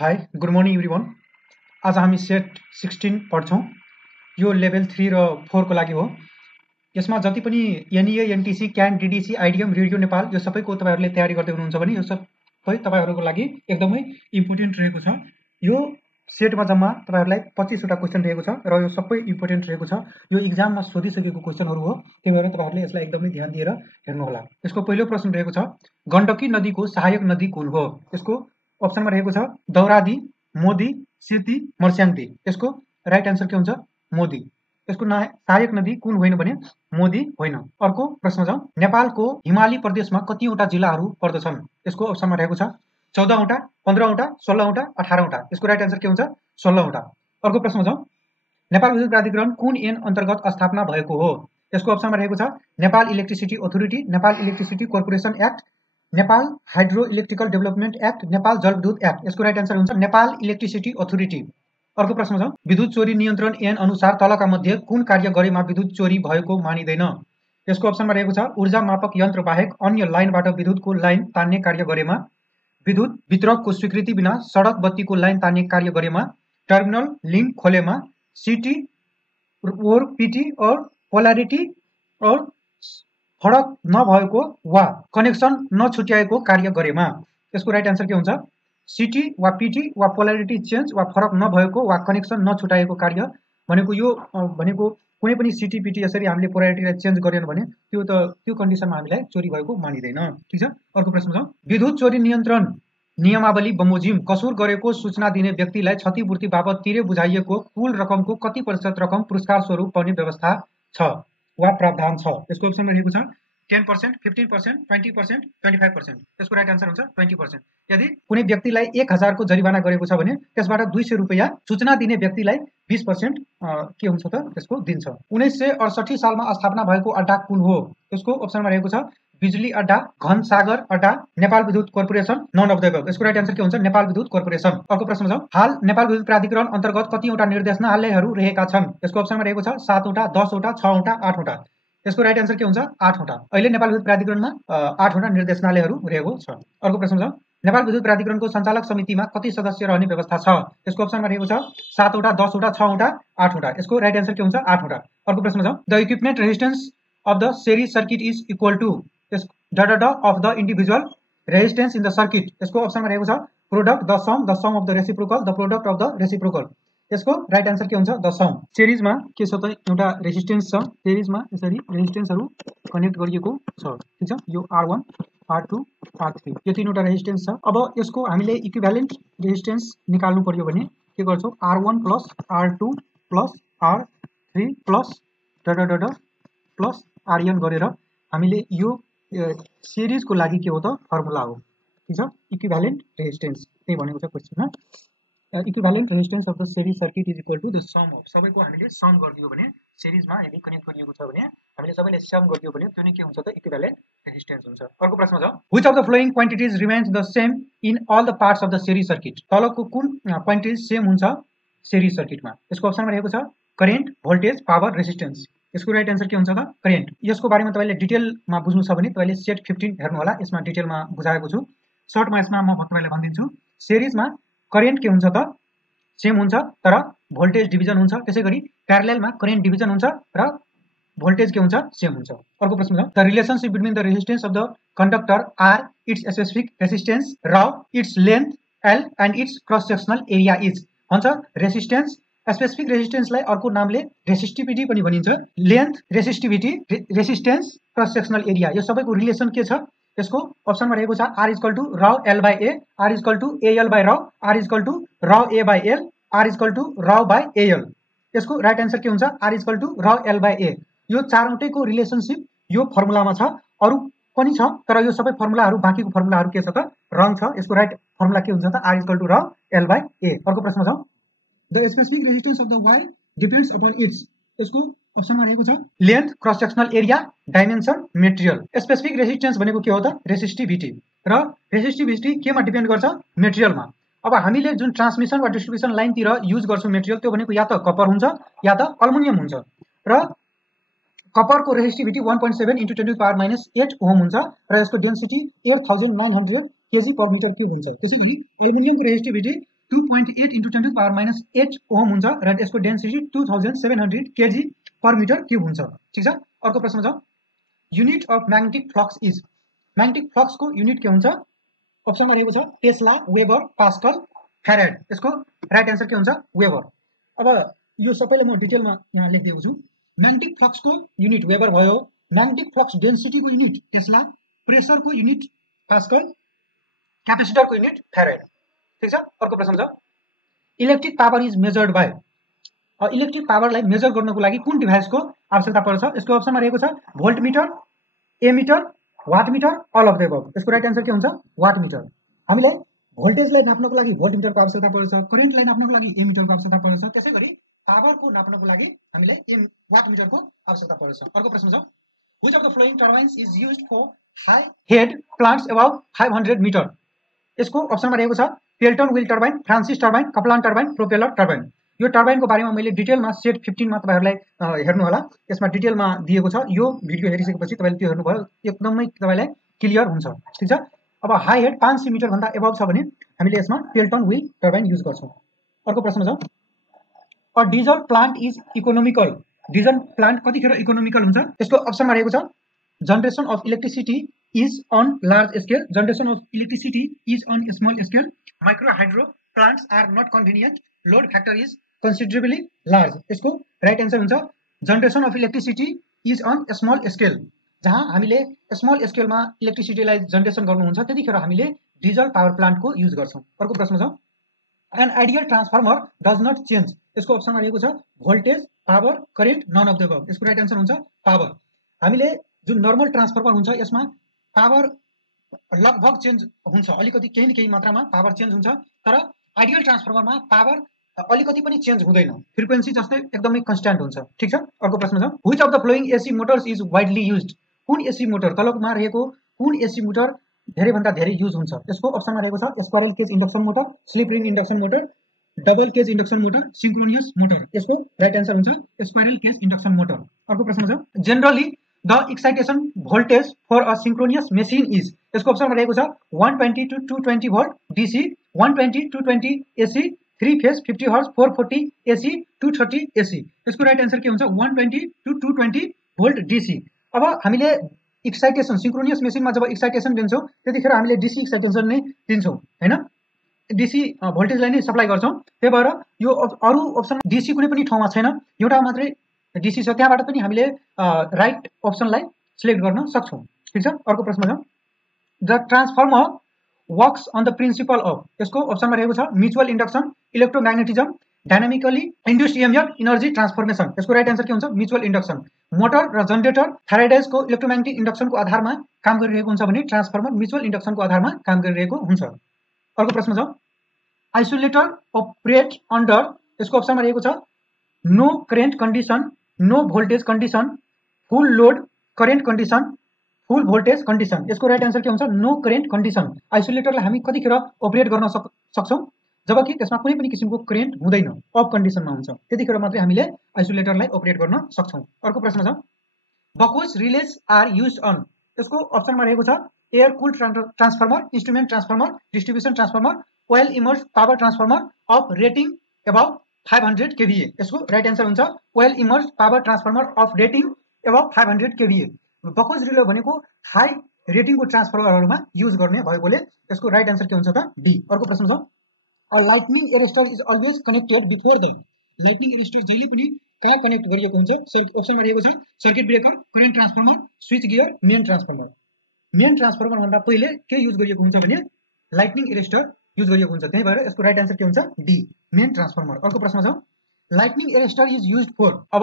High good morning everyone. आज हामी set 16 पढ्छौँ। यो लेभल 3 र 4 को लागि हो। यसमा जति पनि NEA, NTC, CAN, DDC, IDM, radio Nepal यो सबैको तपाईहरुले तयारी गर्दै हुनुहुन्छ भने यो सबै तपाईहरुको लागि एकदमै इम्पोर्टेन्ट रहेको छ। यो सेटमा जम्मा तपाईहरुलाई 25 वटा क्वेशन रहेको छ र यो सबै इम्पोर्टेन्ट रहेको छ। यो एक्जाममा सोधिसकेको क्वेशनहरु हो, त्यही भएर तपाईहरुले यसलाई एकदमै ध्यान दिएर हेर्नु होला। यसको पहिलो प्रश्न रहेको छ, गण्डकी नदीको सहायक नदी कुन हो? यसको अप्सनमा रहेको छ दौरादी, मोदी, सेती, मर्स्याङ्दी। यसको राइट आन्सर के हुन्छ? मोदी। यसको सहायक नदी कुन होइन भने मोदी होइन। अर्को प्रश्न जाउँ, नेपालको हिमाली प्रदेशमा कतिवटा जिल्लाहरू पर्दछन्? यसको अप्सनमा रहेको छ 14 वटा, 15 वटा, 16 वटा, 18 वटा। यसको राइट आन्सर के हुन्छ? 16 वटा। अर्को प्रश्न जाउँ, नेपाल विद्युत प्राधिकरण कुन ऐन अन्तर्गत स्थापना भएको हो? यसको अप्सनमा रहेको छ Nepal electricity authority, Nepal electricity corporation act, Nepal hydro electrical development act, Nepal जलविद्युत एक्ट। यसको राइट आन्सर हुन्छ नेपाल इलेक्ट्रिसिटी अथोरिटी। अर्को प्रश्न छ, विद्युत चोरी नियन्त्रण ऐन अनुसार तलका मध्ये कुन कार्य गरेमा विद्युत चोरी भएको मानिँदैन? यसको अप्सनमा रहेको छ ऊर्जा मापक यन्त्र बाहेक अन्य लाइनबाट विद्युतको लाइन तान्ने कार्य गरेमा, विद्युत वितरकको स्वीकृति बिना सडक बत्तीको लाइन तान्ने कार्य गरेमा, टर्मिनल लिङ्क खोलेमा, सिटी और पीटी और पोलारिटी और फरक नभएको वा कनेक्सन नछुट्याएको कार्य गरेमा। यसको राइट आन्सर के हुन्छ? सिटी वा पीटी वा पोलारिटी चेन्ज वा फरक नभएको वा कनेक्सन नछुटाएको कार्य भनेको यो भनेको कुनै पनि सिटी पीटी यसरी हामीले पोलारिटीलाई चेन्ज गरेन भने त्यो कन्डिसनमा हामीलाई चोरी भएको मानिँदैन। ठीक छ। अर्को प्रश्न छ, विद्युत चोरी नियन्त्रण नियमावली बमोजिम कसुर गरेको सूचना दिने व्यक्तिलाई क्षतिपूर्ति बाबत तिरे बुझाइएको कुल रकमको कति प्रतिशत रकम पुरस्कार स्वरूप पाउने व्यवस्था छ वा प्रावधान छ? यसको अप्सनमा रहेको छ 10%, 15%, 20%, 25%। यसको राइट आन्सर हुन्छ 20%। यदि कुनै व्यक्तिलाई 1000 को जरिवाना गरेको छ भने त्यसबाट 200 रुपैयाँ सूचना दिने व्यक्तिलाई 20% के हुन्छ त त्यसको दिन्छ। 1968 सालमा स्थापना भएको अड्डा कुन हो? यसको अप्सनमा रहेको छ बिजुली अड्डा, घनसागर अड्डा, Nepal Vidyut corporation, none of the above. यसको राइट आन्सर के हुन्छ? नेपाल विद्युत कर्पोरेसन। अर्को प्रश्न छ, हाल नेपाल विद्युत प्राधिकरण अन्तर्गत कतिवटा निर्देशनालयहरू रहेका छन्? यसको अप्सनमा रहेको छ 7 वटा, 10 वटा, 6 वटा, 8 वटा। यसको राइट आन्सर के हुन्छ? 8 वटा। अहिले नेपाल विद्युत प्राधिकरणमा 8 वटा निर्देशनालयहरू रहेको छ। अर्को प्रश्न छ, नेपाल विद्युत प्राधिकरणको सञ्चालक समितिमा कति सदस्य रहने व्यवस्था छ? यसको अप्सनमा रहेको छ 7 वटा, 10 वटा, 6 वटा, 8 वटा। यसको राइट आन्सर के हुन्छ? 8 वटा। अर्को प्रश्न छ, the equipment resistance of the series circuit is equal to of the individual resistance in the circuit. यसको अप्सनमा रहेको छ product the sum of the reciprocal, the product of the reciprocal. यसको राइट आन्सर के हुन्छ? The some. सिरिजमा के छ त एउटा रेजिस्टेन्स छ, सिरिजमा यसरी रेजिस्टेन्सहरू कनेक्ट गरिएको छ। ठीक छ। यो R1, R2, R3 यो तीनवटा रेजिस्टेन्स छ। अब यसको हामीले इक्विभ्यालेन्ट रेजिस्टेन्स निकाल्नु पर्यो भने के गर्छौँ? R1 plus R2 plus R3 plus plus RN गरेर हामीले यो सिरिजको लागि के हो त फर्मुला हो। ठीक छ। इक्विभ्यालेन्ट रेजिस्टेन्स त्यही भनेको छ क्वेशनमा। Equivalent resistance of the series circuit is equal to the sum of, सबैको हामीले सम गरिदियो भने सिरिजमा यदि कनेक्ट गरिएको छ भने हामीले सबैले सम गरिदियो भने त्यो नै के हुन्छ त? इक्विभ्यालेन्ट रेजिस्टेन्स हुन्छ। अर्को प्रश्न छ, which of the following quantities remains the same in all the parts of the series circuit? तलको कुन क्वान्टिटिज सेम हुन्छ सिरिज सर्किटमा? यसको अप्सनमा रहेको छ करेन्ट, भोल्टेज, पावर, रेजिस्टेन्स। यसको राइट आन्सर के हुन्छ त? करेन्ट। यसको बारेमा तपाईले डिटेलमा बुझ्नु छ भने तपाईले सेट 15 हेर्नु होला, यसमा डिटेलमा बुझाएको छु। सर्टमा यसमा म तपाईलाई भनिदिन्छु। सिरिजमा करेन्ट के हुन्छ त? सेम हुन्छ तर भोल्टेज डिभिजन हुन्छ। त्यसैगरी प्यारलेलमा करेन्ट डिभिजन हुन्छ र भोल्टेज के हुन्छ? सेम हुन्छ। अर्को प्रश्न छ, the relationship between the resistance of the conductor R, its specific resistance र its length L and its cross sectional area is. भन्छ रेजिस्टेन्स, स्पेसिफिक रेजिस्टेन्सलाई अर्को नामले रेसिस्टिभिटी पनि भनिन्छ। Length, resistivity, resistance, cross sectional area यो सबैको रिलेसन के छ? यसको अप्सनमा रहेको छ R इक्वल टु र L by A, R equal to AL by र, R इक्वल टु र A by L, R equal to र बाई AL। यसको राइट आन्सर के हुन्छ? R इक्वल टु र L बाई A। यो चारवटैको रिलेसनशिप यो फर्मुलामा छ, अरू पनि छ तर यो सबै फर्मुलाहरू बाँकीको फर्मुलाहरू के छ त? रङ छ। यसको राइट फर्मुला के हुन्छ त? R इक्वल टु र L बाई A। अर्को प्रश्न छ, the specific resistance of the wire depends upon it's. यसको अप्सनमा रहेको छ length, cross sectional area, dimension, material. Specific resistance भनेको के हो त? रेसिस्टिभिटी। र रेसिस्टिभिटी केमा डिपेन्ड गर्छ? मेटेरियलमा। अब हामीले जुन ट्रान्समिसन वा डिस्ट्रिब्युसन लाइनतिर युज गर्छौँ मेटेरियल, त्यो भनेको या त कपर हुन्छ या त अल्मुनियम हुन्छ। र कपरको रेजिस्टिभिटी 1.7 × 10⁻⁸ ओम हुन्छ र यसको डेन्सिटी 8900 kg/m³ हुन्छ। त्यसैगरी एल्युमिनियमको resistivity 2.8 into 10 to the power minus 8 ohm हुन्छ र यसको density 2700 kg per meter cube हुन्छ। ठीक छ। अर्को प्रश्न जाउँ। Unit of magnetic flux is, magnetic flux को युनिट के हुन्छ? अप्सनमा रहेको छ टेस्ला, वेबर, पास्कल, फ्याराड। यसको राइट आन्सर के हुन्छ? वेबर। अब यो सबैले म डिटेलमा यहाँ लेखिदिएको छु। म्याग्नेटिक फ्लक्स को युनिट वेबर भयो, म्याग्नेटिक फ्लक्स डेन्सिटी को युनिट टेस्ला, प्रेसर को युनिट पास्कल, क्यापेसिटर को युनिट फ्याराड। ठीक छ। अर्को प्रश्न छ। Electric power is measured by, electric पावरलाई मेजर गर्नको लागि कुन डिभाइसको आवश्यकता पर्छ? यसको अप्सनमा रहेको छ voltmeter, ammeter, wattmeter, all of the above. यसको राइट आन्सर के हुन्छ? वाटमिटर। हामीले भोल्टेजलाई नाप्नको लागि भोल्टमिटरको आवश्यकता पर्छ, करेन्टलाई नाप्नको लागि एमिटरको आवश्यकता पर्छ, त्यसैगरी पावरको नाप्नको लागि हामीले वाटमिटरको आवश्यकता पर्छ। अर्को प्रश्न छ। Which of the following turbines is used for high head plants about 500 meter? यसको अप्सनमा रहेको छ Pelton wheel turbine, Francis turbine, Kaplan turbine, propeller turbine. यो टर्बाइनको बारेमा मैले डिटेलमा सेट 15 मा तपाईहरुलाई हेर्नु होला। यसमा डिटेलमा दिएको छ। यो भिडियो हेरिसकेपछि तपाईले त्यो हेर्नुभयो एकदमै तपाईलाई क्लियर हुन्छ। ठीक छ। अब हाई हेड 500 मिटर भन्दा एबभ छ भने हामीले यसमा पेल्टन व्हील टर्बाइन युज गर्छौं। अर्को प्रश्न छ। A diesel plant is economical, diesel plant कतिखेर इकोनोमिकल हुन्छ? यसको अप्सनमा रहेको छ generation of electricity is on large scale, generation of electricity is on small scale, micro hydro plants are not convenient, load factor is considerably large. यसको right answer हुन्छ generation of electricity is on small scale. जहाँ हामीले small स्केलमा इलेक्ट्रिसिटीलाई generation गर्नुहुन्छ त्यतिखेर हामीले diesel power प्लान्टको use गर्छौं। अर्को प्रश्न छ। An ideal transformer does not change. यसको अप्सनमा रहेको छ voltage, power, current, none of the above. यसको राइट आन्सर हुन्छ पावर। हामीले जुन नर्मल ट्रान्सफर्मर हुन्छ यसमा पावर लगभग चेन्ज हुन्छ, अलिकति केही न केही मात्रामा पावर चेन्ज हुन्छ, तर आइडियल ट्रान्सफर्मरमा पावर अलिकति पनि चेन्ज हुँदैन, फ्रिक्वेन्सी जस्तै एकदमै कन्स्ट्यान्ट हुन्छ। ठीक छ। अर्को प्रश्न छ। Which of the flowing AC Motors is widely used? कुन एसी मोटर, तलमा रहेको कुन एसी मोटर धेरै भन्दा धेरै युज हुन्छ? यसको अप्सनमा रहेको छ squirrel cage induction motor, slip ring induction motor, double cage induction motor, synchronous motor. यसको राइट आन्सर हुन्छ स्क्वायरल केज इंडक्शन मोटर। अर्को प्रश्न छ। Generally the excitation voltage for a synchronous machine is. यसको अप्सनमा रहेको छ 120 to 220 volt DC, 120 to 220 AC, 3 phase 50 hertz, 440 AC, 230 AC. यसको राइट आन्सर के हुन्छ? 120 to 220 भोल्ट डीसी। अब हामीले एक्साइटेसन सिंक्रोनियस मेसिनमा जब एक्साइटेसन दिन्छौं त्यतिखेर हामीले डीसी एक्साइटेसन नै दिन्छौं हैन, डीसी भोल्टेजलाई नै सप्लाई गर्छौं। त्यही भएर यो अरु अप्सन डीसी कुनै पनि ठाउँमा छैन, एउटा मात्रै डीसी छ, त्यहाँबाट पनि हामीले राइट अप्सनलाई सिलेक्ट गर्न सक्छौं। ठीक छ। अर्को प्रश्न छ। The transformer works on the principle of. यसको अप्सनमा रहेको छ mutual induction, electromagnetism, dynamically induced EMF, energy transformation. यसको राइट आन्सर के हुन्छ? Mutual induction. मोटर र जनरेटर फ्याराडेजको इलेक्ट्रोम्याग्नेटिक इन्डक्सनको आधारमा काम गरिरहेको हुन्छ भने ट्रान्सफर्मर म्युचुअल इन्डक्सनको आधारमा काम गरिरहेको हुन्छ। अर्को प्रश्न छ। Isolator operate under. यसको अप्सनमा रहेको छ no current condition, no voltage condition, full load current condition, full voltage condition. यसको राइट आन्सर के हुन्छ? No current condition. आइसोलेटरलाई हामी कतिखेर अपरेट गर्न सक्छौं? जबकि त्यसमा कुनै पनि किसिमको करेन्ट हुँदैन, अफ कन्डिसनमा हुन्छ, त्यतिखेर मात्रै हामीले आइसोलेटरलाई अपरेट गर्न सक्छौं। अर्को प्रश्न छ। Because relays are used on. यसको अप्सनमा रहेको छ air cooled transformer, instrument transformer, distribution transformer, oil immersed power transformer of rating about 500 kVA। यसको राइट आन्सर हुन्छ oil immersed power transformer of rating about 500 kVA। Because relay भनेको high रेटिङको ट्रान्सफर्मरहरुमा use गर्ने भएकोले यसको राइट आन्सर के हुन्छ त? डी। अर्को प्रश्न छ। A lightning arrester is always connected before the. Lightning arrester जहिले पनि कहाँ कनेक्ट गरिएको हुन्छ? अप्सनमा रहेको छ circuit breaker, current transformer, switch gear, main transformer. Main transformer भन्दा पहिले के युज गरिएको हुन्छ भने लाइटनिङ एरेस्टर युज गरिएको हुन्छ, त्यही भएर यसको राइट आन्सर के हुन्छ? D, main transformer. अर्को प्रश्न छ। Lightning arrester is used for. अब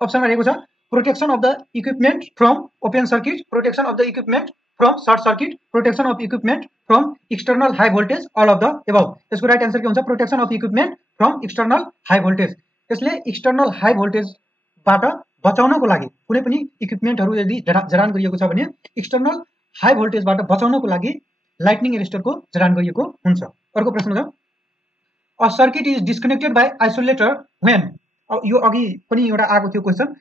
अप्सनमा रहेको छ protection of the equipment from open circuit, protection of the equipment from short circuit, protection of equipment from external high voltage, all of the above. यसको right answer के हुन्छ? Protection of equipment from external high voltage. यसले external high भोल्टेजबाट बचाउनको लागि कुनै पनि इक्विपमेन्टहरु यदि जडान गरिएको छ भने एक्सटर्नल हाई भोल्टेजबाट बचाउनको लागि लाइटनिङ एरेस्टरको जडान गरिएको हुन्छ। अर्को प्रश्न छ। A circuit is disconnected by isolator when. यो अघि पनि एउटा आएको थियो क्वेशन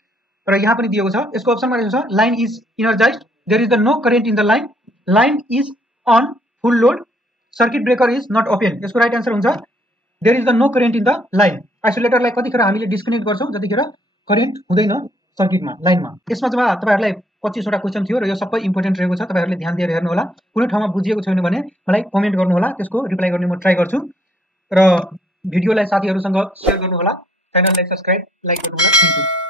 र यहाँ पनि दिएको छ। यसको अप्सनमा रहेको छ line is energized, there is the no current in the line, line is on full load, circuit breaker is not open. यसको राइट आन्सर हुन्छ there is the no current in the line. आइसोलेटरलाई कतिखेर हामीले disconnect गर्छौँ जतिखेर current हुँदैन सर्किटमा लाइनमा। यसमा चाहिँ तपाईहरुलाई 25 वटा क्वेशन थियो र यो सबै इम्पोर्टेन्ट रहेको छ। तपाईहरुले ध्यान दिएर हेर्नु होला। कुनै ठाउँमा बुझिएको छैन भने मलाई कमेन्ट गर्नु होला, त्यसको रिप्लाई गर्ने म ट्राई गर्छु र भिडियोलाई साथीहरुसँग शेयर गर्नु होला। च्यानललाई सब्स्क्राइब लाइक गर्नु होला। Thank you.